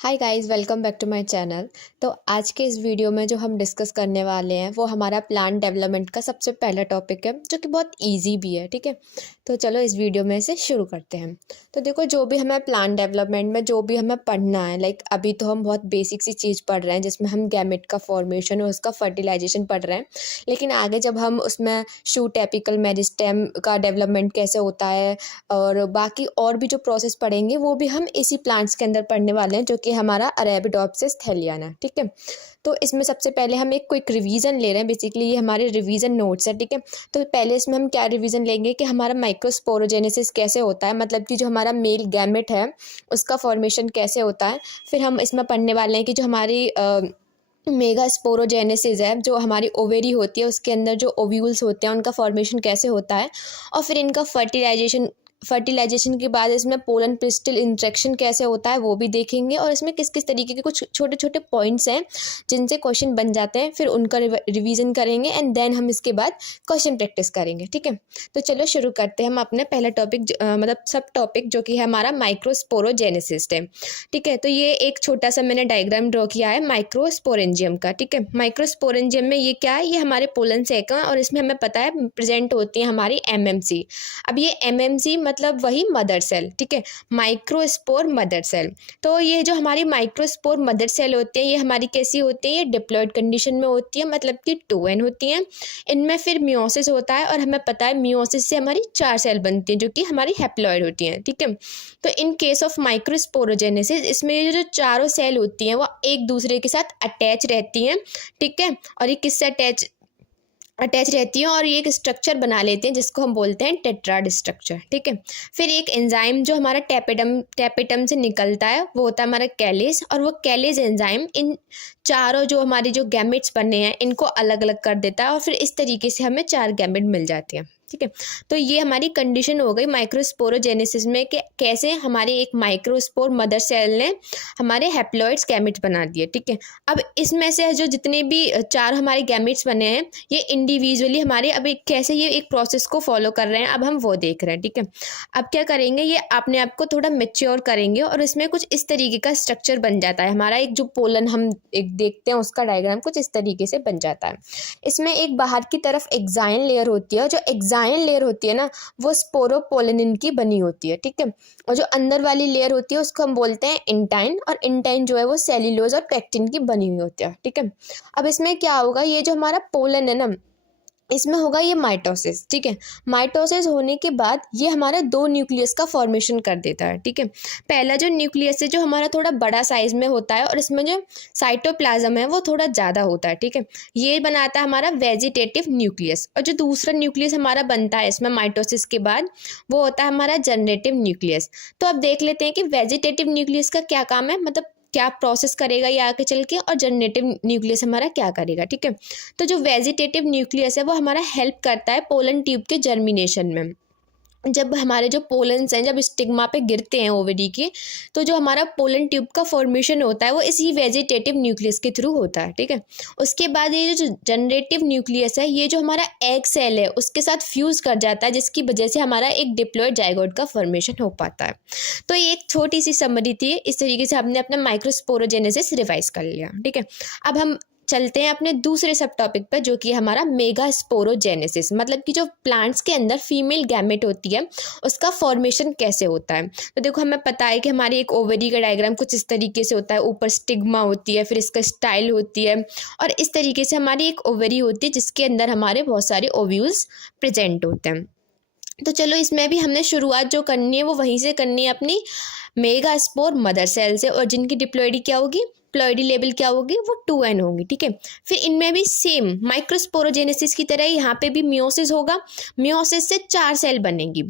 Hi guys, welcome back to my channel. तो आज के इस वीडियो में जो हम डिस्कस करने वाले हैं वो हमारा प्लांट डेवलपमेंट का सबसे पहला टॉपिक है, जो कि बहुत इजी भी है। ठीक है, तो चलो इस वीडियो में से शुरू करते हैं। तो देखो, जो भी हमें प्लांट डेवलपमेंट में जो भी हमें पढ़ना है, लाइक अभी तो हम बहुत बेसिक सी चीज़ पढ़ रहे हैं जिसमें हम गैमेट का फॉर्मेशन और उसका फर्टिलाइजेशन पढ़ रहे हैं। लेकिन आगे जब हम उसमें शूट एपिकल मेरिस्टेम का डेवलपमेंट कैसे होता है और बाकी और भी जो प्रोसेस पढ़ेंगे वो भी हम इसी प्लांट्स के अंदर पढ़ने वाले हैं, जो कि हमारा अरेबिडोप्सिस थैलियाना। ठीक है, तो इसमें सबसे पहले हम एक क्विक रिवीजन ले रहे हैं। बेसिकली ये हमारे रिवीजन नोट्स है। ठीक है, तो पहले इसमें हम क्या रिवीजन लेंगे कि हमारा माइक्रोस्पोरोजेनेसिस कैसे होता है, मतलब कि जो हमारा मेल गैमेट है उसका फॉर्मेशन कैसे होता है। फिर हम इसमें पढ़ने वाले हैं कि जो हमारी मेगा स्पोरोजेनेसिस है, जो हमारी ओवेरी होती है उसके अंदर जो ओव्यूल्स होते हैं उनका फॉर्मेशन कैसे होता है। और फिर इनका फर्टिलाइजेशन के बाद इसमें पोलन पिस्टल इंटरेक्शन कैसे होता है वो भी देखेंगे, और इसमें किस किस तरीके के कुछ छोटे छोटे पॉइंट्स हैं जिनसे क्वेश्चन बन जाते हैं। फिर उनका रिवीजन करेंगे एंड देन हम इसके बाद क्वेश्चन प्रैक्टिस करेंगे। ठीक है, तो चलो शुरू करते हैं हम अपने पहला टॉपिक, मतलब सब टॉपिक जो कि है हमारा माइक्रोस्पोरोजेनेसिस है। ठीक है, तो ये एक छोटा सा मैंने डायग्राम ड्रॉ किया है माइक्रोस्पोरेंजियम का। ठीक है, माइक्रोस्पोरेंजियम में ये क्या है, ये हमारे पोलन सैक है और इसमें हमें पता है प्रेजेंट होती है हमारी एमएमसी। अब ये एमएमसी मतलब वही मदर सेल। ठीक है, माइक्रोस्पोर मदर सेल। तो ये जो हमारी माइक्रोस्पोर मदर सेल होती है ये हमारी कैसी होती है, ये डिप्लॉयड कंडीशन में होती है, मतलब कि 2n होती हैं। इनमें फिर मियोसिस होता है और हमें पता है मियोसिस से हमारी 4 सेल बनती हैं जो कि हमारी हैप्लॉयड होती हैं। ठीक है, तो इन केस ऑफ माइक्रोस्पोरोजेनेसिस इसमें ये जो चारों सेल होती हैं वो एक दूसरे के साथ अटैच रहती हैं। ठीक है, और ये किससे अटैच रहती हैं और ये एक स्ट्रक्चर बना लेते हैं जिसको हम बोलते हैं टेट्राड स्ट्रक्चर। ठीक है, फिर एक एंजाइम जो हमारा टैपेटम से निकलता है वो होता है हमारा कैलेज, और वो कैलेज एंजाइम इन चारों जो हमारी जो गैमेट्स बने हैं इनको अलग अलग कर देता है और फिर इस तरीके से हमें 4 गैमेट मिल जाते हैं। ठीक है, तो ये हमारी कंडीशन हो गई माइक्रोस्पोरोजेनेसिस में कि कैसे हमारी एक माइक्रोस्पोर मदर सेल ने हमारे हैप्लॉइड्स गैमेट्स बना दिए। ठीक है, अब इसमें से जो जितने भी 4 हमारे गैमेट्स बने हैं ये इंडिविजुअली हमारे अब कैसे ये एक प्रोसेस को फॉलो कर रहे हैं, अब हम वो देख रहे हैं। ठीक है, अब क्या करेंगे, ये अपने आप को थोड़ा मेच्योर करेंगे और इसमें कुछ इस तरीके का स्ट्रक्चर बन जाता है। हमारा एक जो पोलन हम एक देखते हैं उसका डायग्राम कुछ इस तरीके से बन जाता है। इसमें एक बाहर की तरफ एक्साइन लेयर होती है, जो एक्साइन लेयर होती है ना वो स्पोरोपोलिनिन की बनी होती है। ठीक है, और जो अंदर वाली लेयर होती है उसको हम बोलते हैं इंटाइन, और इंटाइन जो है वो सेल्यूलोज और पेक्टिन की बनी हुई होती है। ठीक है, अब इसमें क्या होगा, ये जो हमारा पोलन है ना इसमें होगा ये माइटोसिस। ठीक है, माइटोसिस होने के बाद ये हमारा 2 न्यूक्लियस का फॉर्मेशन कर देता है। ठीक है, पहला जो न्यूक्लियस है जो हमारा थोड़ा बड़ा साइज में होता है और इसमें जो साइटोप्लाज्म है वो थोड़ा ज़्यादा होता है। ठीक है, ये बनाता है हमारा वेजिटेटिव न्यूक्लियस, और जो दूसरा न्यूक्लियस हमारा बनता है इसमें माइटोसिस के बाद वो होता है हमारा जनरेटिव न्यूक्लियस। तो अब देख लेते हैं कि वेजिटेटिव न्यूक्लियस का क्या काम है, मतलब क्या प्रोसेस करेगा ये आगे चल के, और जनरेटिव न्यूक्लियस हमारा क्या करेगा। ठीक है, तो जो वेजिटेटिव न्यूक्लियस है वो हमारा हेल्प करता है पोलन ट्यूब के जर्मिनेशन में। जब हमारे जो पोलन्स हैं जब स्टिग्मा पे गिरते हैं ओवरी के, तो जो हमारा पोलन ट्यूब का फॉर्मेशन होता है वो इसी वेजिटेटिव न्यूक्लियस के थ्रू होता है। ठीक है, उसके बाद ये जो जनरेटिव न्यूक्लियस है ये जो हमारा एग सेल है उसके साथ फ्यूज कर जाता है, जिसकी वजह से हमारा एक डिप्लॉयड जाइगोट का फॉर्मेशन हो पाता है। तो ये एक छोटी सी समरी थी, इस तरीके से हमने अपना माइक्रोस्पोरोजेनेसिस रिवाइज कर लिया। ठीक है, अब हम चलते हैं अपने दूसरे सब टॉपिक पर, जो कि हमारा मेगा स्पोरोजेनेसिस, मतलब कि जो प्लांट्स के अंदर फीमेल गैमेट होती है उसका फॉर्मेशन कैसे होता है। तो देखो, हमें पता है कि हमारी एक ओवरी का डायग्राम कुछ इस तरीके से होता है, ऊपर स्टिग्मा होती है, फिर इसका स्टाइल होती है, और इस तरीके से हमारी एक ओवरी होती है जिसके अंदर हमारे बहुत सारे ओव्यूल्स प्रेजेंट होते हैं। तो चलो इसमें भी हमने शुरुआत जो करनी है वो वहीं से करनी है अपनी मेगा स्पोर मदर सेल से, और जिनकी डिप्लॉयडी क्या होगी, प्लॉयडी लेवल क्या होगी, वो 2n होगी। ठीक है, फिर इनमें भी सेम माइक्रोस्पोरोजेनेसिस की तरह यहाँ पे भी मियोसिस होगा, मियोसिस से 4 सेल बनेगी।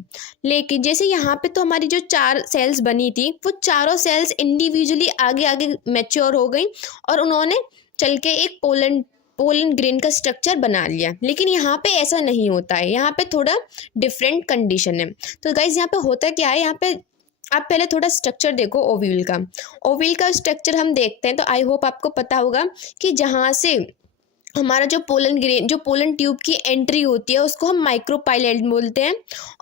लेकिन जैसे यहाँ पे तो हमारी जो 4 सेल्स बनी थी वो चारों सेल्स इंडिविजुअली आगे आगे मैच्योर हो गई और उन्होंने चल के एक पोलन ग्रेन का स्ट्रक्चर बना लिया। लेकिन यहाँ पे ऐसा नहीं होता है, यहाँ पे थोड़ा डिफरेंट कंडीशन है। तो गाइज यहाँ पे होता क्या है, यहाँ पे आप पहले थोड़ा स्ट्रक्चर देखो ओव्यूल का। ओव्यूल का स्ट्रक्चर हम देखते हैं तो आई होप आपको पता होगा कि जहाँ से हमारा जो पोलन ट्यूब की एंट्री होती है उसको हम माइक्रोपाइल एंड बोलते हैं,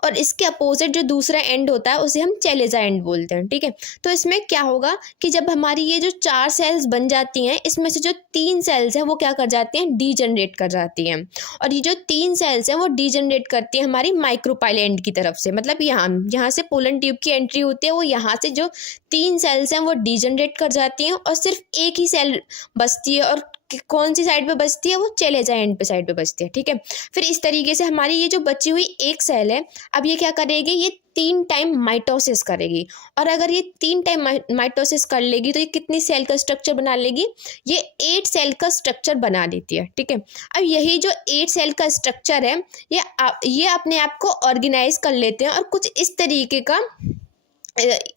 और इसके अपोजिट जो दूसरा एंड होता है उसे हम चेलेजा एंड बोलते हैं, ठीक है। तो इसमें क्या होगा कि जब हमारी ये जो 4 सेल्स बन जाती हैं, इसमें से जो 3 सेल्स हैं वो क्या कर जाती हैं, डीजनरेट कर जाती हैं, और ये जो 3 सेल्स हैं वो डीजनरेट करती हैं हमारी माइक्रोपाइल एंड की तरफ से। मतलब यहाँ से पोलन ट्यूब की एंट्री होती है, वो यहाँ से जो 3 सेल्स हैं वो डीजनरेट कर जाती हैं और सिर्फ एक ही सेल बचती है, और कौन सी साइड पे बचती है, वो चेलेजा एंड पे साइड पे बचती है, ठीक है। फिर इस तरीके से हमारी ये जो बची हुई एक सेल है, अब ये क्या करेगी, ये 3 टाइम माइटोसिस करेगी, और अगर ये 3 टाइम माइटोसिस कर लेगी तो ये कितनी सेल का स्ट्रक्चर बना लेगी, ये 8 सेल का स्ट्रक्चर बना लेती है, ठीक है। अब यही जो 8 सेल का स्ट्रक्चर है, ये अपने आप को ऑर्गेनाइज कर लेते हैं और कुछ इस तरीके का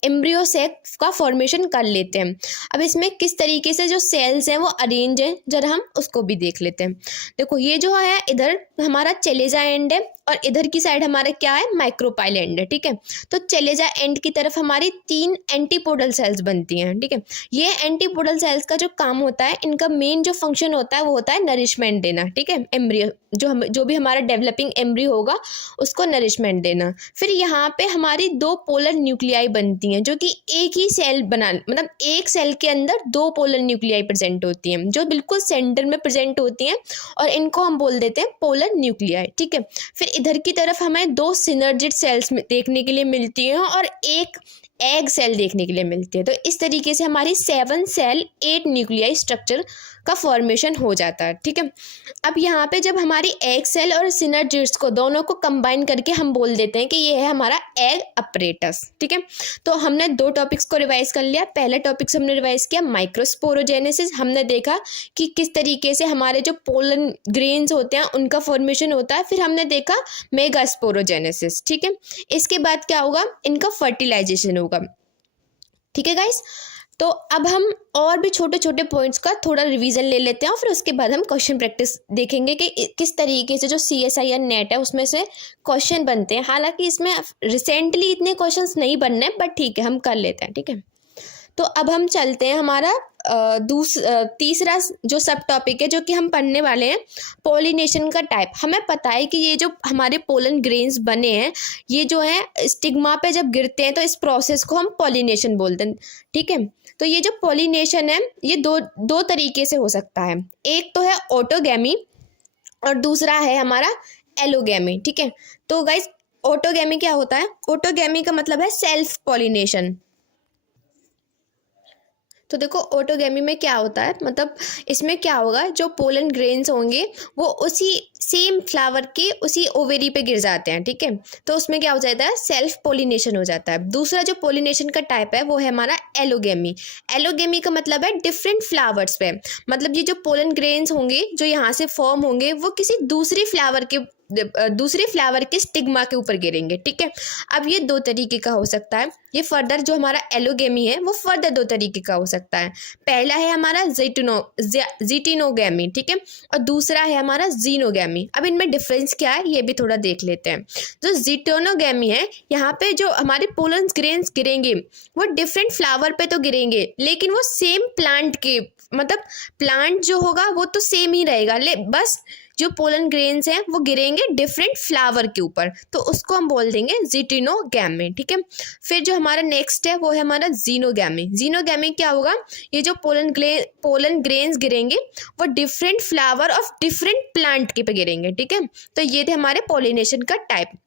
एम्ब्रियो सेक का फॉर्मेशन कर लेते हैं। अब इसमें किस तरीके से जो सेल्स हैं वो अरेंज हैं, जरा हम उसको भी देख लेते हैं। देखो ये जो है इधर हमारा चेलेजा एंड है, और इधर की साइड हमारा क्या है, माइक्रोपाइल एंड है, ठीक है। तो चेलेजा एंड की तरफ हमारी 3 एंटीपोडल सेल्स बनती हैं, ठीक है। ये एंटीपोडल सेल्स का जो काम होता है, इनका मेन जो फंक्शन होता है वो होता है नरिशमेंट देना, ठीक है। एम्ब्रियो जो भी हमारा डेवलपिंग एम्ब्रियो होगा उसको नरिशमेंट देना। फिर यहाँ पे हमारी 2 पोलर न्यूक्लियाई बनती हैं, जो कि एक ही सेल मतलब एक सेल के अंदर 2 पोलर न्यूक्लियाई प्रेजेंट होती हैं, जो बिल्कुल सेंटर में प्रेजेंट होती हैं, और इनको हम बोल देते हैं पोलर न्यूक्लियाई, ठीक है। फिर इधर की तरफ हमें 2 सिनर्जिड सेल्स देखने के लिए मिलती हैं और एक एग सेल देखने के लिए मिलती है। तो इस तरीके से हमारी 7 सेल 8 न्यूक्लियाई स्ट्रक्चर का फॉर्मेशन हो जाता है, ठीक है। अब यहाँ पे जब हमारी एग सेल और सिनर्जिड्स को दोनों को कंबाइन करके हम बोल देते हैं कि ये है हमारा एग अपरेटस, ठीक है। तो हमने 2 टॉपिक्स को रिवाइज कर लिया। पहला टॉपिक्स हमने रिवाइज किया माइक्रोस्पोरोजेनेसिस, हमने देखा कि किस तरीके से हमारे जो पोलन ग्रेन्स होते हैं उनका फॉर्मेशन होता है। फिर हमने देखा मेगास्पोरोजेनेसिस, ठीक है। इसके बाद क्या होगा, इनका फर्टिलाइजेशन होगा, ठीक है गाइस। तो अब हम और भी छोटे छोटे पॉइंट्स का थोड़ा रिवीजन ले लेते हैं, और फिर उसके बाद हम क्वेश्चन प्रैक्टिस देखेंगे कि किस तरीके से जो CSIR नेट है उसमें से क्वेश्चन बनते हैं। हालांकि इसमें रिसेंटली इतने क्वेश्चंस नहीं बनने, बट ठीक है हम कर लेते हैं, ठीक है। तो अब हम चलते हैं हमारा तीसरा जो सब टॉपिक है जो कि हम पढ़ने वाले हैं, पॉलिनेशन का टाइप। हमें पता है कि ये जो हमारे पोलन ग्रेन्स बने हैं, ये जो है स्टिग्मा पे जब गिरते हैं तो इस प्रोसेस को हम पॉलिनेशन बोलते हैं, ठीक है। तो ये जो पॉलिनेशन है ये दो तरीके से हो सकता है। एक तो है ऑटोगैमी और दूसरा है हमारा एलोगैमी, ठीक है। तो गाइस ऑटोगैमी क्या होता है, ऑटोगैमी का मतलब है सेल्फ पॉलिनेशन। तो देखो ऑटोगैमी में क्या होता है, मतलब इसमें क्या होगा, जो पोलन ग्रेन्स होंगे वो उसी सेम फ्लावर के उसी ओवेरी पे गिर जाते हैं, ठीक है। तो उसमें क्या हो जाता है, सेल्फ पोलिनेशन हो जाता है। दूसरा जो पोलिनेशन का टाइप है वो है हमारा एलोगैमी। एलोगैमी का मतलब है डिफरेंट फ्लावर्स पे, मतलब ये जो पोलन ग्रेन्स होंगे जो यहाँ से फॉर्म होंगे वो किसी दूसरे फ्लावर के स्टिग्मा के ऊपर गिरेंगे, ठीक है। अब ये 2 तरीके का हो सकता है। ये फर्दर जो हमारा एलोगैमी है वो फर्दर 2 तरीके का हो सकता है। पहला है हमारा जीटिनोगैमी, ठीक है, और दूसरा है हमारा जीनोगैमी। अब इनमें डिफरेंस क्या है ये भी थोड़ा देख लेते हैं। जो जीटिनोगैमी है, यहाँ पे जो हमारे पोलन ग्रेन्स गिरेंगे वो डिफरेंट फ्लावर पे तो गिरेंगे, लेकिन वो सेम प्लांट के, मतलब प्लांट जो होगा वो तो सेम ही रहेगा, बस जो पोलन ग्रेन्स हैं वो गिरेंगे डिफरेंट फ्लावर के ऊपर, तो उसको हम बोल देंगे जीटिनोगैमी, ठीक है। फिर जो हमारा नेक्स्ट है वो है हमारा जीनोगैमी। जीनोगैमी क्या होगा, ये जो पोलन ग्रेन्स गिरेंगे वो different flower of different plant के पे गिरेंगे, ठीक है। तो ये थे हमारे पॉलिनेशन का टाइप।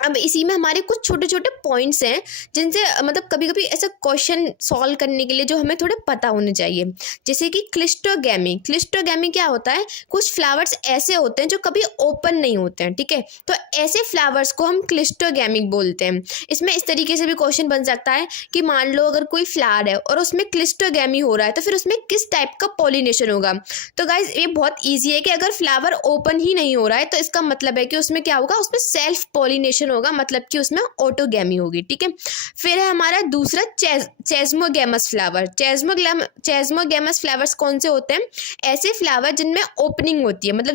अब इसी में हमारे कुछ छोटे छोटे पॉइंट्स हैं जिनसे मतलब कभी कभी ऐसा क्वेश्चन सॉल्व करने के लिए जो हमें थोड़े पता होने चाहिए। जैसे कि क्लिस्टोगैमी। क्लिस्टोगैमी क्या होता है, कुछ फ्लावर्स ऐसे होते हैं जो कभी ओपन नहीं होते हैं, ठीक है। तो ऐसे फ्लावर्स को हम क्लिस्टोगैमी बोलते हैं। इसमें इस तरीके से भी क्वेश्चन बन सकता है कि मान लो अगर कोई फ्लावर है और उसमें क्लिस्टोगैमी हो रहा है तो फिर उसमें किस टाइप का पॉलिनेशन होगा। तो गाइज ये बहुत ईजी है कि अगर फ्लावर ओपन ही नहीं हो रहा है तो इसका मतलब है कि उसमें क्या होगा, उसमें सेल्फ पॉलिनेशन फॉर्मेशन होगा, मतलब कि उसमें ऑटोगैमी होगी, ठीक है। फिर है हमारा दूसरा चेस्मोगैमस फ्लावर। चेस्मोगैमस फ्लावर्स कौन से होते हैं? ऐसे फ्लावर जिनमें ओपनिंग होती है, मतलब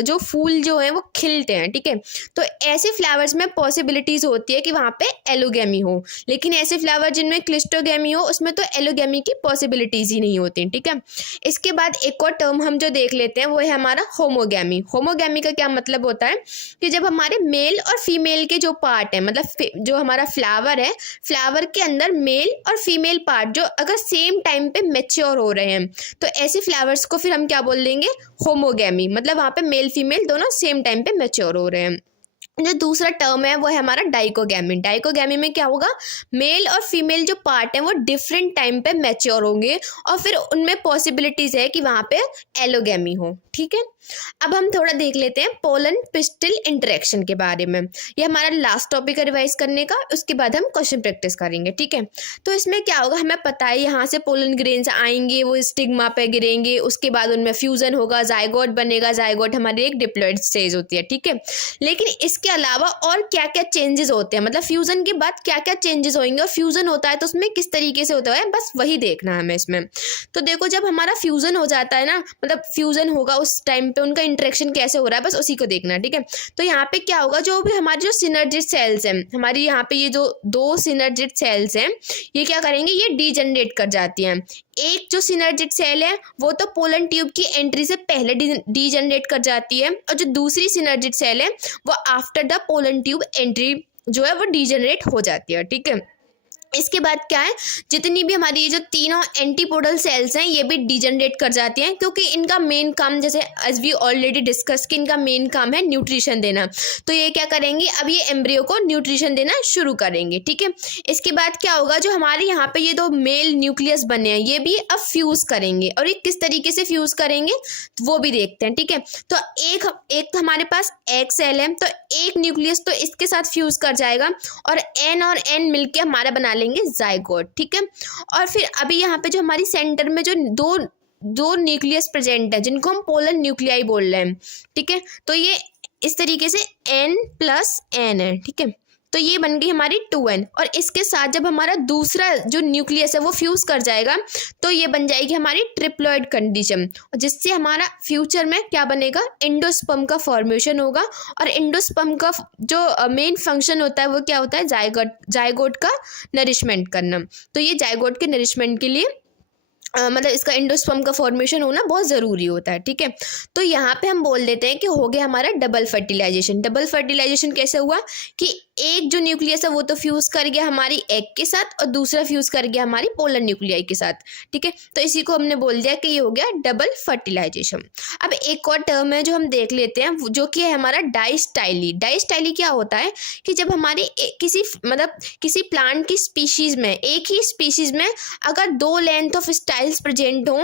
जो फूल जो है वो खिलते हैं, ठीक है। तो ऐसे फ्लावर्स में पॉसिबिलिटीज होती है कि वहाँ पे एलोगैमी हो, लेकिन ऐसे फ्लावर जिनमें क्लिस्टोगैमी हो उसमें तो एलोगैमी की पॉसिबिलिटीज ही नहीं होती, ठीक है। इसके बाद एक और टर्म हम जो देख लेते हैं वो है हमारा होमोगैमी। होमोगैमी का क्या मतलब होता है कि जब हमारे मेल और फीमेल के जो पार्ट है, मतलब जो हमारा फ्लावर है, फ्लावर के अंदर मेल और फीमेल पार्ट जो अगर सेम टाइम पे मैच्योर हो रहे हैं, तो ऐसे फ्लावर्स को फिर हम क्या बोल देंगे? होमोगैमी, मतलब वहाँ पे मेल फीमेल दोनों सेम टाइम पे मैच्योर हो रहे हैं। जो दूसरा टर्म है वो है हमारा डाइकोगैमी। डाइकोगैमी में क्या होगा? मेल और फीमेल जो पार्ट है वो डिफरेंट टाइम पे मैच्योर होंगे और फिर उनमें पॉसिबिलिटीज है कि वहाँ पे एलोगैमी हो, ठीक है। अब हम थोड़ा देख लेते हैं पोलन पिस्टिल इंटरेक्शन के बारे में। ये हमारा लास्ट टॉपिक है रिवाइज करने का, उसके बाद हम क्वेश्चन प्रैक्टिस करेंगे, ठीक है। तो इसमें क्या होगा, हमें पता है यहाँ से पोलन ग्रेन्स आएंगे, वो स्टिग्मा पे गिरेंगे, उसके बाद उनमें फ्यूजन होगा, जाइगोट बनेगा। जाइगोट हमारी एक डिप्लॉइड स्टेज होती है, ठीक है। लेकिन इसके अलावा और क्या क्या चेंजेस होते हैं, मतलब फ्यूजन के बाद क्या क्या चेंजेस होंगे, और फ्यूजन होता है तो उसमें किस तरीके से होता है, बस वही देखना है हमें इसमें। तो देखो, जब हमारा फ्यूजन हो जाता है ना, मतलब फ्यूजन होगा उस टाइम पे उनका इंटरेक्शन कैसे हो रहा है, बस उसी को देखना है, ठीक है। तो यहाँ पे क्या होगा, जो भी हमारी जो सिनर्जिड सेल्स हैं, हमारी यहाँ पे ये जो दो सिनर्जिड सेल्स हैं, ये क्या करेंगे, ये डीजनरेट कर जाती हैं। एक जो सिनर्जिड सेल है वो तो पोलन ट्यूब की एंट्री से पहले डीजनरेट कर जाती है, और जो दूसरी सिनर्जिड सेल है वो after the pollen tube entry जो है वो डीजनरेट हो जाती है, ठीक है। इसके बाद क्या है, जितनी भी हमारी ये जो तीनों एंटीपोडल सेल्स हैं ये भी डीजनरेट कर जाती हैं, क्योंकि इनका मेन काम, जैसे एज वी ऑलरेडी डिस्कस, कि इनका मेन काम है न्यूट्रिशन देना। तो ये क्या करेंगे, अब ये एम्ब्रियो को न्यूट्रिशन देना शुरू करेंगे, ठीक है। इसके बाद क्या होगा, जो हमारे यहाँ पे ये दो मेल न्यूक्लियस बने हैं ये भी अब फ्यूज करेंगे, और ये किस तरीके से फ्यूज करेंगे वो भी देखते हैं, ठीक है। तो एक तो हमारे पास एग सेल है, तो एक न्यूक्लियस तो इसके साथ फ्यूज कर जाएगा, और एन मिलके हमारा बना लेंगे जाइगोट, ठीक है। और फिर अभी यहाँ पे जो हमारी सेंटर में जो दो न्यूक्लियस प्रेजेंट है, जिनको हम पोलन न्यूक्लियाई बोल रहे हैं, ठीक है। तो ये इस तरीके से N+N है, ठीक है। तो ये बन गई हमारी 2N, और इसके साथ जब हमारा दूसरा जो न्यूक्लियस है वो फ्यूज कर जाएगा तो ये बन जाएगी हमारी ट्रिप्लॉइड कंडीशन, और जिससे हमारा फ्यूचर में क्या बनेगा, एंडोस्पर्म का फॉर्मेशन होगा। और एंडोस्पर्म का जो मेन फंक्शन होता है वो क्या होता है, जाइगोट का नरिशमेंट करना। तो ये जाइगोट के नरिशमेंट के लिए मतलब इसका एंडोस्पर्म का फॉर्मेशन होना बहुत ज़रूरी होता है, ठीक है। तो यहाँ पे हम बोल देते हैं कि हो गया हमारा डबल फर्टिलाइजेशन। डबल फर्टिलाइजेशन कैसे हुआ कि एक जो न्यूक्लियस है वो तो फ्यूज़ कर गया हमारी एग के साथ, और दूसरा फ्यूज़ कर गया हमारी पोलर न्यूक्लियाई के साथ, ठीक है। तो इसी को हमने बोल दिया कि ये हो गया डबल फर्टिलाइजेशन। अब एक और टर्म है जो हम देख लेते हैं, जो कि है हमारा डाइस्टाइली। डाइस्टाइली क्या होता है कि जब हमारे किसी प्लांट की स्पीशीज़ में, एक ही स्पीशीज़ में अगर दो लेंथ ऑफ स्टाइल्स प्रेजेंट हो,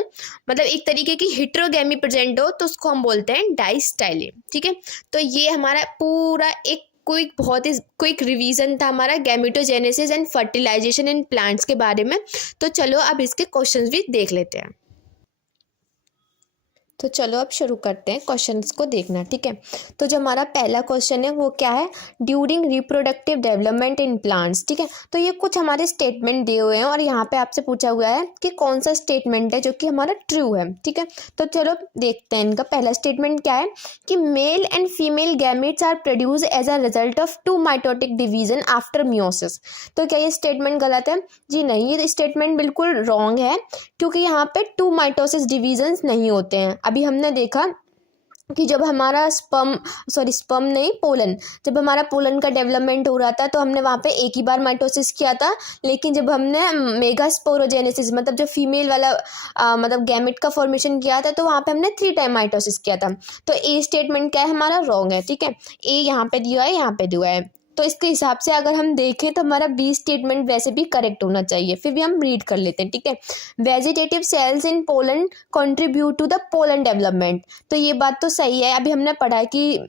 मतलब एक तरीके की हेटेरोगैमी प्रेजेंट हो, तो उसको हम बोलते हैं डाइस्टाइली, ठीक है। तो ये हमारा पूरा एक बहुत ही क्विक रिवीजन था हमारा gametogenesis and fertilization in plants के बारे में। तो चलो अब इसके क्वेश्चंस भी देख लेते हैं। तो चलो अब शुरू करते हैं क्वेश्चंस को देखना, ठीक है। तो जो हमारा पहला क्वेश्चन है वो क्या है, during reproductive development in plants, ठीक है। तो ये कुछ हमारे स्टेटमेंट दिए हुए हैं, और यहाँ पे आपसे पूछा हुआ है कि कौन सा स्टेटमेंट है जो कि हमारा ट्रू है, ठीक है। तो चलो देखते हैं इनका पहला स्टेटमेंट क्या है कि male and female gametes are produce as a result of 2 mitotic division after meiosis. तो क्या ये स्टेटमेंट गलत है? जी नहीं, ये स्टेटमेंट बिल्कुल रॉन्ग है, क्योंकि यहाँ पे 2 माइटोसिस डिवीजन नहीं होते हैं। अभी हमने देखा कि जब हमारा पोलन, जब हमारा पोलन का डेवलपमेंट हो रहा था तो हमने वहाँ पे एक ही बार माइटोसिस किया था, लेकिन जब हमने मेगास्पोरोजेनेसिस, मतलब जो फीमेल वाला मतलब गैमेट का फॉर्मेशन किया था, तो वहाँ पे हमने 3 टाइम माइटोसिस किया था। तो ए स्टेटमेंट क्या है, हमारा रॉन्ग है, ठीक है। ए यहाँ पे दिया है, यहाँ पे दिया है, तो इसके हिसाब से अगर हम देखें तो हमारा बी स्टेटमेंट वैसे भी करेक्ट होना चाहिए। फिर भी हम रीड कर लेते हैं, ठीक है। Vegetative cells in pollen contribute to the pollen development. तो ये बात तो सही है। अभी हमने पढ़ा है कि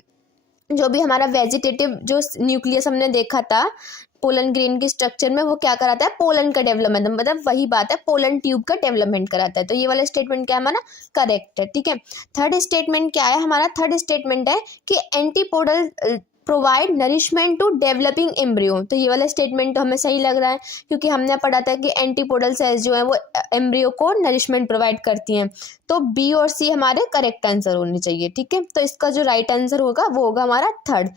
जो भी हमारा वेजिटेटिव जो न्यूक्लियस हमने देखा था पोलन ग्रेन के स्ट्रक्चर में, वो क्या कराता है, पोलन का डेवलपमेंट, मतलब वही बात है, पोलन ट्यूब का डेवलपमेंट कराता है। तो ये वाला स्टेटमेंट क्या है हमारा, करेक्ट है, ठीक है। थर्ड स्टेटमेंट क्या है हमारा, थर्ड स्टेटमेंट है कि provide nourishment to developing embryo. तो ये वाला स्टेटमेंट तो हमें सही लग रहा है, क्योंकि हमने पढ़ा था कि एंटीपोडल सेल्स जो है वो एम्ब्रियो को नरिशमेंट प्रोवाइड करती हैं। तो बी और सी हमारे करेक्ट आंसर होने चाहिए, ठीक है। तो इसका जो राइट आंसर होगा वो होगा हमारा थर्ड।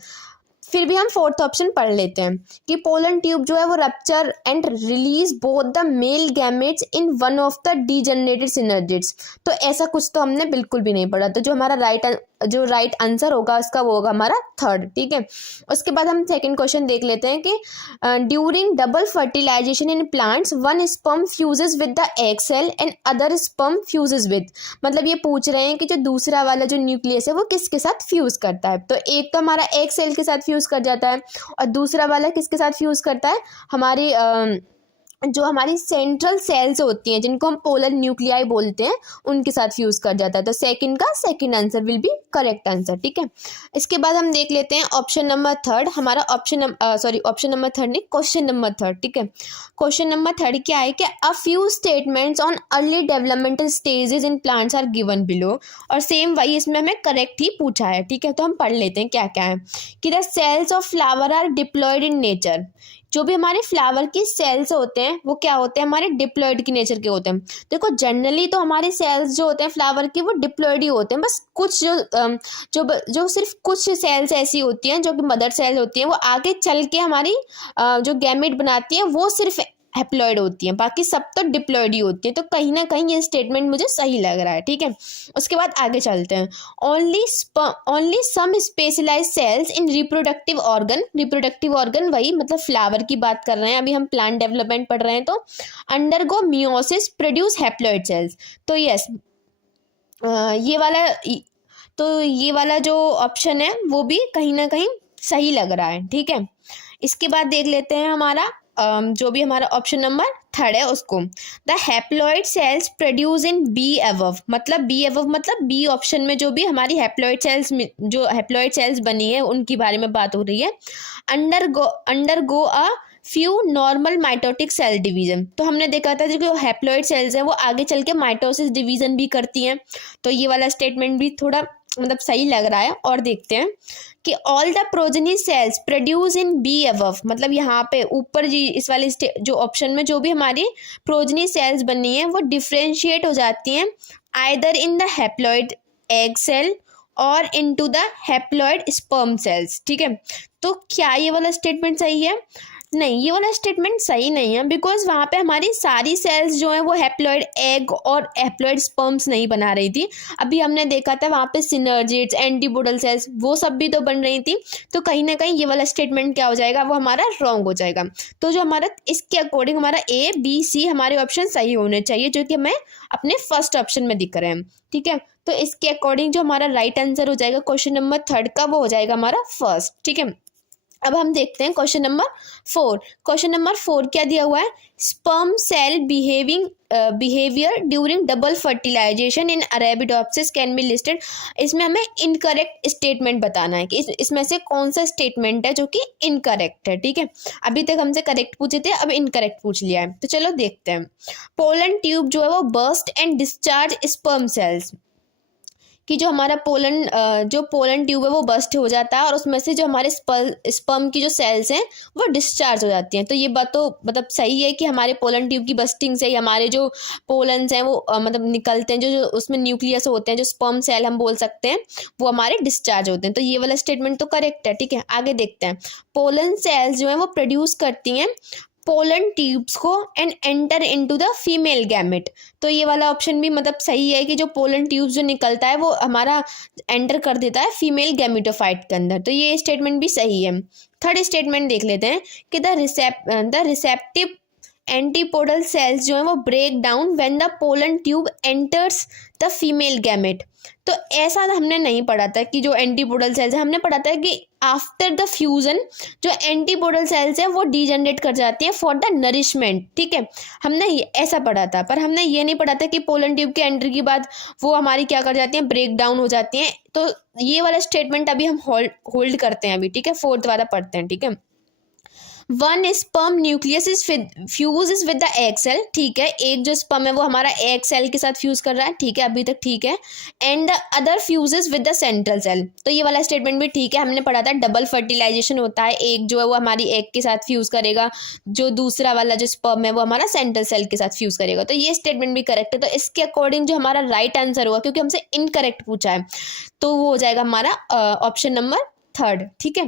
फिर भी हम फोर्थ ऑप्शन पढ़ लेते हैं कि पोलन ट्यूब जो है वो rupture and release both the male gametes in one of the degenerated synergids. तो ऐसा कुछ तो हमने बिल्कुल भी नहीं पढ़ा। तो जो हमारा राइट आंसर होगा उसका वो होगा हमारा थर्ड, ठीक है। उसके बाद हम सेकंड क्वेश्चन देख लेते हैं कि during double fertilization in plants one sperm fuses with the egg cell and other sperm fuses with. मतलब ये पूछ रहे हैं कि जो दूसरा वाला जो न्यूक्लियस है वो किसके साथ फ्यूज करता है। तो एक तो हमारा एग सेल के साथ फ्यूज कर जाता है और दूसरा वाला किसके साथ फ्यूज करता है, हमारी जो हमारी सेंट्रल सेल्स होती हैं जिनको हम पोलर न्यूक्लियाई बोलते हैं उनके साथ फ्यूज कर जाता है। तो सेकंड का second answer will be correct answer, ठीक है। इसके बाद हम देख लेते हैं ऑप्शन नंबर थर्ड। हमारा ऑप्शन नंबर थर्ड नहीं, क्वेश्चन नंबर थर्ड, ठीक है। क्वेश्चन नंबर थर्ड क्या है कि a few statements on early developmental stages in plants are given below. और सेम वही इसमें हमें करेक्ट ही पूछा है, ठीक है। तो हम पढ़ लेते हैं क्या क्या है कि the cells of flower are diploid in nature. जो भी हमारे फ्लावर की सेल्स होते हैं वो क्या होते हैं, हमारे डिप्लॉयड की नेचर के होते हैं। देखो जनरली तो हमारे सेल्स जो होते हैं फ्लावर की वो डिप्लॉयड ही होते हैं, बस कुछ जो सिर्फ कुछ सेल्स ऐसी होती हैं जो कि मदर सेल होती हैं वो आगे चल के हमारी जो गैमेट बनाती हैं वो सिर्फ हैप्लॉयड होती हैं, बाकी सब तो डिप्लॉयड ही होती है। तो कहीं ना कहीं ये स्टेटमेंट मुझे सही लग रहा है, ठीक है। उसके बाद आगे चलते हैं। Only some specialize cells in reproductive organ वही मतलब फ्लावर की बात कर रहे हैं, अभी हम प्लांट डेवलपमेंट पढ़ रहे हैं। तो undergo meiosis produce haploid cells. तो यस ये वाला जो ऑप्शन है वो भी कहीं ना कहीं सही लग रहा है, ठीक है। इसके बाद देख लेते हैं हमारा जो भी हमारा ऑप्शन नंबर थर्ड है उसको। The haploid sales produce in be above. मतलब बी ऑप्शन में जो भी हमारी हैप्लॉयड सेल्स बनी है उनके बारे में बात हो रही है। Undergo a few normal mitotic cell division. तो हमने देखा था जो हैप्लॉयड सेल्स हैं वो आगे चल के माइटोसिस डिवीजन भी करती हैं। तो ये वाला स्टेटमेंट भी थोड़ा मतलब सही लग रहा है। और देखते हैं कि all the progeny sales produce in be above. मतलब यहाँ पे ऊपर जी इस वाले जो ऑप्शन में जो भी हमारी प्रोजेनी सेल्स बनी है वो डिफ्रेंशिएट हो जाती हैं either in the haploid egg cell और into the haploid sperm cells, ठीक है। तो क्या ये वाला स्टेटमेंट सही है? नहीं, ये वाला स्टेटमेंट सही नहीं है, बिकॉज वहाँ पे हमारी सारी सेल्स जो है वो हैप्लॉयड एग और हैप्लॉयड स्पर्म्स नहीं बना रही थी। अभी हमने देखा था वहाँ पे सिनर्जिड्स, एंटीपोडल सेल्स वो सब भी तो बन रही थी। तो कहीं ना कहीं ये वाला स्टेटमेंट क्या हो जाएगा, वो हमारा रॉन्ग हो जाएगा। तो जो हमारा इसके अकॉर्डिंग हमारा ए बी सी हमारे ऑप्शन सही होने चाहिए, जो कि हमें अपने फर्स्ट ऑप्शन में दिख रहे हैं, ठीक है। तो इसके अकॉर्डिंग जो हमारा राइट आंसर हो जाएगा क्वेश्चन नंबर थर्ड का वो हो जाएगा हमारा फर्स्ट, ठीक है। अब हम देखते हैं question number four. Question number four क्या दिया हुआ है, sperm cell behaviour during double fertilization in Arabidopsis can be listed. इसमें हमें इनकरेक्ट स्टेटमेंट बताना है कि इसमें से कौन सा स्टेटमेंट है जो कि इनकरेक्ट है, ठीक है। अभी तक हमसे करेक्ट पूछे थे, अब इनकरेक्ट पूछ लिया है। तो चलो देखते हैं। पोलन ट्यूब जो है वो burst and discharge sperm cells, कि जो हमारा पोलन ट्यूब है वो बस्ट हो जाता है और उसमें से जो हमारे स्पर्म की जो सेल्स हैं वो डिस्चार्ज हो जाती हैं। तो ये बात तो मतलब सही है कि हमारे पोलन ट्यूब की बस्टिंग से ही हमारे जो पोलन्स हैं वो मतलब निकलते हैं, जो उसमें न्यूक्लियस होते हैं, जो स्पर्म सेल हम बोल सकते हैं, वो हमारे डिस्चार्ज होते हैं। तो ये वाला स्टेटमेंट तो करेक्ट है, ठीक है। आगे देखते हैं। पोलन सेल्स जो है वो प्रोड्यूस करती हैं पोलन ट्यूब्स को and enter into the female gamete. तो ये वाला ऑप्शन भी मतलब सही है कि जो पोलन ट्यूब्स जो निकलता है वो हमारा एंटर कर देता है फीमेल गैमेटोफाइट के अंदर। तो ये स्टेटमेंट भी सही है। थर्ड स्टेटमेंट देख लेते हैं कि द रिसेप्टिव एंटीपोडल सेल्स जो है वो break down when the pollen tube enters the female gamete. तो ऐसा हमने नहीं पढ़ा था कि जो एंटीपोडल सेल्स है, हमने पढ़ा था कि आफ्टर द फ्यूजन जो एंटीपोडल सेल्स है वो डीजनरेट कर जाती हैं फॉर द नरिशमेंट, ठीक है। हमने ऐसा पढ़ा था, पर हमने ये नहीं पढ़ा था कि पोलन ट्यूब के एंटर के बाद वो हमारी क्या कर जाती हैं, ब्रेक डाउन हो जाती हैं। तो ये वाला स्टेटमेंट अभी हम होल्ड करते हैं अभी, ठीक है। फोर्थ वाला पढ़ते हैं, ठीक है। One sperm nucleus is fuse with the egg cell, ठीक है, एक जो स्पर्म है वो हमारा एग सेल के साथ फ्यूज कर रहा है, ठीक है, अभी तक ठीक है। And the other fuses with the central cell, तो ये वाला स्टेटमेंट भी ठीक है, हमने पढ़ा था डबल फर्टिलाइजेशन होता है, एक जो है वो हमारी एग के साथ फ्यूज करेगा, जो दूसरा वाला जो स्पर्म है वो हमारा सेंट्रल सेल के साथ फ्यूज करेगा, तो ये स्टेटमेंट भी करेक्ट है। तो इसके अकॉर्डिंग जो हमारा राइट आंसर होगा, क्योंकि हमसे इनकरेक्ट पूछा है, तो वो हो जाएगा हमारा ऑप्शन नंबर थर्ड, ठीक है,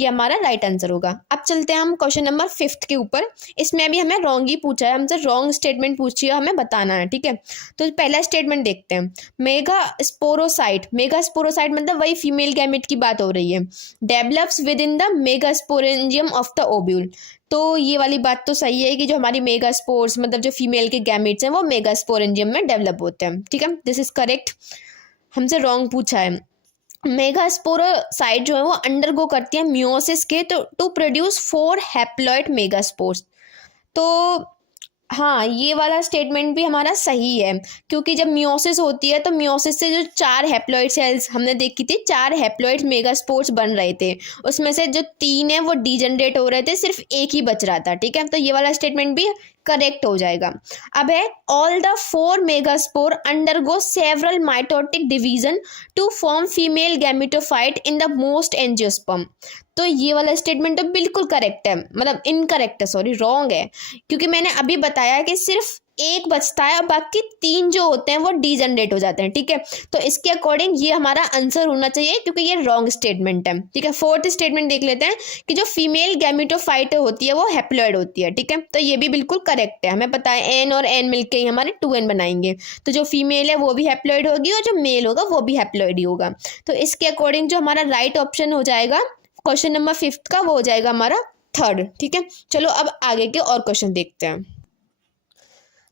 ये हमारा राइट आंसर होगा। अब चलते हैं हम क्वेश्चन नंबर 5 के ऊपर। इसमें अभी हमें रॉन्ग ही पूछा है, हमसे रॉन्ग स्टेटमेंट पूछी है, हमें बताना है, ठीक है। तो पहला स्टेटमेंट देखते हैं, मेगास्पोरोसाइट, मेगास्पोरोसाइट मतलब वही फीमेल गैमेट की बात हो रही है, develops with in the megasporangium of the ovule. तो ये वाली बात तो सही है कि जो हमारी मेगास्पोर्स मतलब जो फीमेल के गैमेट्स हैं वो मेगास्पोरेंजियम में डेवलप होते हैं, ठीक है, दिस इज करेक्ट। हमसे रॉन्ग पूछा है, मेगास्पोरोसाइट जो है वो अंडरगो करती है मियोसिस के, तो टू प्रोड्यूस 4 हैप्लॉइड मेगास्पोर्स। तो हाँ, ये वाला स्टेटमेंट भी हमारा सही है, क्योंकि जब मियोसिस होती है तो मियोसिस से जो 4 हैप्लॉइड सेल्स हमने देखी थी, 4 हैप्लॉइड मेगास्पोर्स बन रहे थे, उसमें से जो 3 है वो डीजनरेट हो रहे थे, सिर्फ एक ही बच रहा था, ठीक है, तो ये वाला स्टेटमेंट भी करेक्ट हो जाएगा। अब है all the 4 megaspore undergo several mitotic division to form female gametophyte in the most angiosperm. तो ये वाला स्टेटमेंट तो बिल्कुल करेक्ट है, मतलब इनकरेक्ट है, सॉरी रॉन्ग है, क्योंकि मैंने अभी बताया कि सिर्फ एक बचता है और बाकी 3 जो होते हैं वो डीजनरेट हो जाते हैं, ठीक है, तो इसके अकॉर्डिंग ये हमारा आंसर होना चाहिए, क्योंकि ये रॉन्ग स्टेटमेंट है, ठीक है। 4th स्टेटमेंट देख लेते हैं कि जो फीमेल गैमेटोफाइट होती है वो हैप्लॉइड होती है, ठीक है, तो ये भी बिल्कुल करेक्ट है, हमें पता है एन और एन मिलके ही हमारे 2n बनाएंगे, तो जो फीमेल है वो भी हैप्लॉइड होगी और जो मेल होगा वो भी हैप्लॉइड ही होगा, तो इसके अकॉर्डिंग जो हमारा राइट ऑप्शन हो जाएगा क्वेश्चन नंबर 5 का, वो हो जाएगा हमारा 3rd, ठीक है। चलो अब आगे के और क्वेश्चन देखते हैं।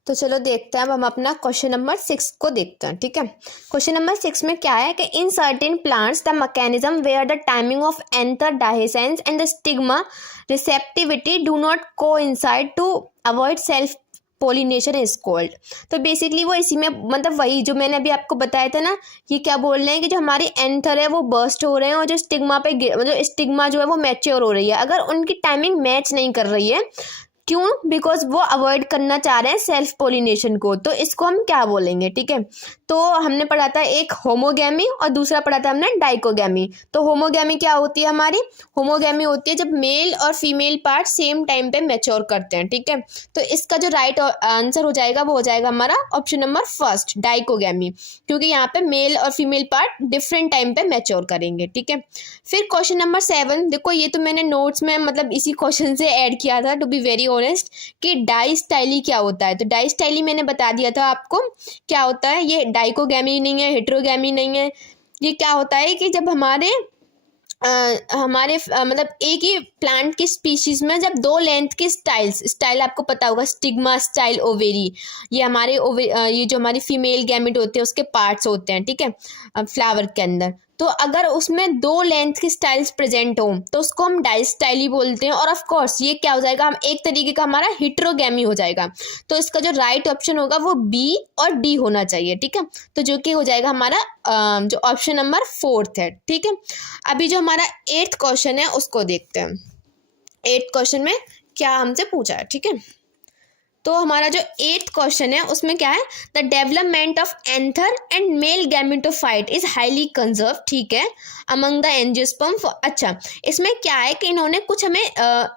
तो चलो देखते हैं, अब हम अपना क्वेश्चन नंबर 6 को देखते हैं, ठीक है। क्वेश्चन नंबर 6 में क्या है कि in certain plants the mechanism where the timing of anther dehiscence and the stigma receptivity do not coincide to avoid self pollination is called. तो बेसिकली वो इसी में मतलब वही जो मैंने अभी आपको बताया था ना, ये क्या बोल रहे हैं कि जो हमारी एंथर है वो बर्स्ट हो रहे हैं और जो स्टिग्मा पे मतलब स्टिग्मा जो है वो मैच्योर हो रही है, अगर उनकी टाइमिंग मैच नहीं कर रही है, क्यों, बिकॉज वो अवॉइड करना चाह रहे हैं सेल्फ पोलिनेशन को, तो इसको हम क्या बोलेंगे, ठीक है। तो हमने पढ़ा था एक होमोगैमी और दूसरा पढ़ा था हमने डाइकोगैमी। तो होमोगैमी क्या होती है हमारी, होमोगैमी होती है जब मेल और फीमेल पार्ट सेम टाइम पे मैच्योर करते हैं, ठीक है, तो इसका जो राइट आंसर हो जाएगा वो हो जाएगा हमारा ऑप्शन नंबर 1 डाइकोगैमी, क्योंकि यहाँ पे मेल और फीमेल पार्ट डिफरेंट टाइम पे मैच्योर करेंगे, ठीक है। फिर क्वेश्चन नंबर 7 देखो, ये तो मैंने नोट्स में मतलब इसी क्वेश्चन से ऐड किया था टू बी वेरी ऑनेस्ट, कि डाइस्टाइली क्या होता है। तो डाइस्टाइली मैंने बता दिया था आपको क्या होता है, ये डाइकोगैमी नहीं है, हेटेरोगैमी नहीं है, ये क्या होता है कि जब हमारे मतलब एक ही प्लांट की स्पीशीज में जब 2 लेंथ की स्टाइल आपको पता होगा, स्टिग्मा स्टाइल ओवेरी, ये हमारे ये जो हमारी फीमेल गैमेट होते हैं उसके पार्ट्स होते हैं, ठीक है, फ्लावर के अंदर, तो अगर उसमें 2 लेंथ की स्टाइल्स प्रेजेंट हो तो उसको हम डाइस्टाइली बोलते हैं, और ऑफ कोर्स ये क्या हो जाएगा, हम एक तरीके का हमारा हेटेरोगैमी हो जाएगा, तो इसका जो राइट ऑप्शन होगा वो बी और डी होना चाहिए, ठीक है, तो जो कि हो जाएगा हमारा जो ऑप्शन नंबर 4 है, ठीक है। अभी जो हमारा 8th क्वेश्चन है उसको देखते हैं। 8th क्वेश्चन में क्या हमसे पूछा है, ठीक है, तो हमारा जो 8th क्वेश्चन है उसमें क्या है, the development of anther and male gametophyte is highly conserve, ठीक है, अमंग द एंजियोस्पर्म। अच्छा, इसमें क्या है कि इन्होंने कुछ हमें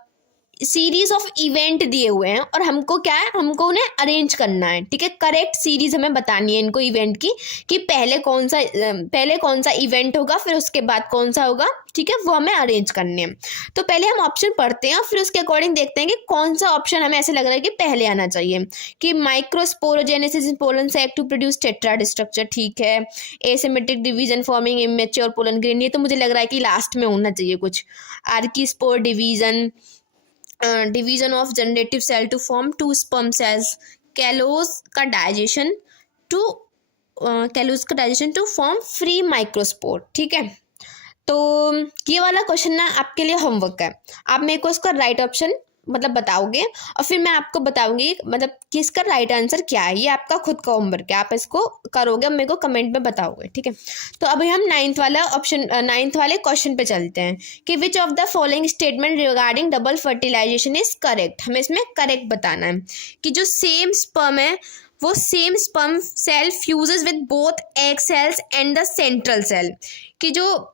सीरीज ऑफ इवेंट दिए हुए हैं और हमको क्या है, हमको उन्हें अरेंज करना है, ठीक है, करेक्ट सीरीज हमें बतानी है इनको इवेंट की, कि पहले कौन सा इवेंट होगा, फिर उसके बाद कौन सा होगा, ठीक है, वो हमें अरेंज करने हैं। तो पहले हम ऑप्शन पढ़ते हैं और फिर उसके अकॉर्डिंग देखते हैं कि कौन सा ऑप्शन हमें ऐसे लग रहा है कि पहले आना चाहिए, कि microsporogenesis in pollen sac to produce tetrad structure, ठीक है, asymmetric division forming immature pollen grain, ये तो मुझे लग रहा है कि लास्ट में होना चाहिए कुछ, archespore division of generative cell to form 2 sperm cells, callose का digestion to form free microspore, ठीक है। तो ये वाला क्वेश्चन ना आपके लिए होमवर्क है, आप मेरे को इसका राइट ऑप्शन मतलब बताओगे और फिर मैं आपको बताऊंगी मतलब कि इसका राइट आंसर क्या है। ये आपका खुद का होमवर्क है, आप इसको करोगे और मेरे को कमेंट में बताओगे, ठीक है। तो अभी हम नाइन्थ वाले क्वेश्चन पे चलते हैं कि which of the following statement regarding double fertilization is correct. हमें इसमें करेक्ट बताना है कि जो सेम स्पर्म है वो same sperm cell fuses with both egg cells and the central cell, कि जो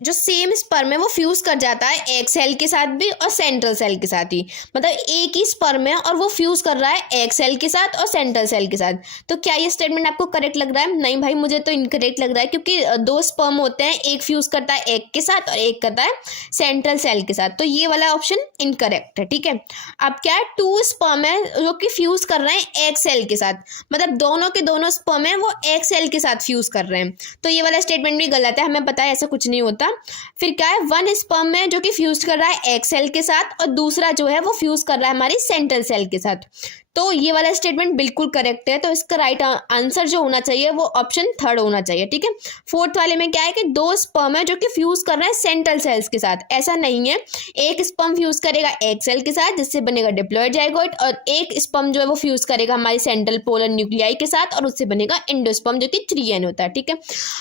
सेम स्पर्म है वो फ्यूज कर जाता है एग सेल के साथ भी और सेंट्रल सेल के साथ ही। मतलब एक ही स्पर्म है और वो फ्यूज कर रहा है एग सेल के साथ और सेंट्रल सेल के साथ। तो क्या ये स्टेटमेंट आपको करेक्ट लग रहा है? नहीं भाई, मुझे तो इनकरेक्ट लग रहा है, क्योंकि दो स्पर्म होते हैं, एक फ्यूज करता है एग के साथ और एक करता है सेंट्रल सेल के साथ। तो ये वाला ऑप्शन इनकरेक्ट है, ठीक है। अब क्या है, 2 स्पर्म है जो कि फ्यूज कर रहे हैं एग सेल के साथ, मतलब दोनों के दोनों स्पर्म है वो एग सेल के साथ फ्यूज कर रहे हैं। तो ये वाला स्टेटमेंट भी गलत है, हमें पता है ऐसा कुछ नहीं होता। फिर क्या है, 1 स्पर्म है जो कि फ्यूज कर रहा है एग सेल के साथ और दूसरा जो है वो फ्यूज कर रहा है हमारी सेंट्रल सेल के साथ। तो ये वाला स्टेटमेंट बिल्कुल करेक्ट है। तो इसका राइट आंसर जो होना चाहिए वो ऑप्शन 3 होना चाहिए, ठीक है। 4th वाले में क्या है कि 2 स्पर्म है जो कि फ्यूज कर रहे हैं सेंट्रल सेल्स के साथ। ऐसा नहीं है, एक स्पर्म फ्यूज करेगा एग सेल के साथ जिससे बनेगा डिप्लॉयड जाइगोट, और एक स्पर्म जो है वो फ्यूज करेगा हमारी सेंट्रल पोलर न्यूक्लियाई के साथ और उससे बनेगा एंडोस्पर्म जो कि 3n होता है, ठीक है।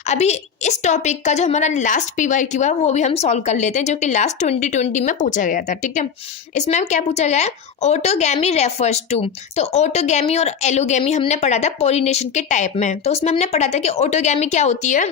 अभी इस टॉपिक का जो हमारा लास्ट PYQ है वो भी हम सॉल्व कर लेते हैं, जो कि लास्ट 2020 में पूछा गया था, ठीक है। इसमें क्या पूछा गया है, ऑटोगैमी रेफर्स टू। तो ऑटोगैमी और एलोगैमी हमने पढ़ा था पॉलिनेशन के टाइप में। तो उसमें हमने पढ़ा था कि ऑटोगैमी क्या होती है,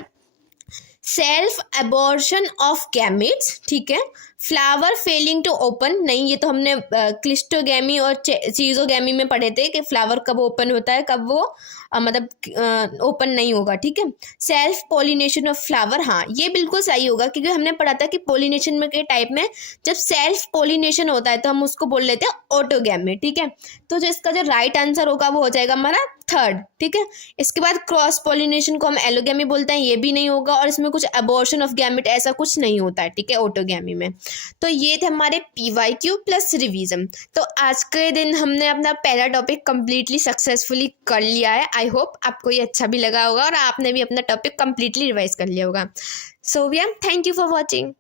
सेल्फ एबॉर्शन ऑफ गैमेट्स, ठीक है। फ्लावर फेलिंग टू ओपन, नहीं ये तो हमने क्लिस्टोगैमी और चीजोगैमी में पढ़े थे कि फ्लावर कब ओपन होता है, कब वो मतलब ओपन नहीं होगा, ठीक है। सेल्फ पॉलिनेशन ऑफ फ्लावर, हाँ ये बिल्कुल सही होगा, क्योंकि हमने पढ़ा था कि पॉलिनेशन में के टाइप में जब सेल्फ पॉलिनेशन होता है तो हम उसको बोल लेते हैं ऑटोगैमी, ठीक है। तो जो इसका जो राइट आंसर होगा वो हो जाएगा हमारा 3rd, ठीक है। इसके बाद क्रॉस पॉलिनेशन को हम एलोगैमी बोलते हैं, ये भी नहीं होगा, और इसमें कुछ अबॉर्शन ऑफ गैमेट ऐसा कुछ नहीं होता है, ठीक है, ऑटोगैमी में। तो ये थे हमारे PYQ प्लस रिवीजन। तो आज के दिन हमने अपना पहला टॉपिक कंप्लीटली सक्सेसफुली कर लिया है। आई होप आपको ये अच्छा भी लगा होगा और आपने भी अपना टॉपिक कंप्लीटली रिवाइज कर लिया होगा। So thank you for watching.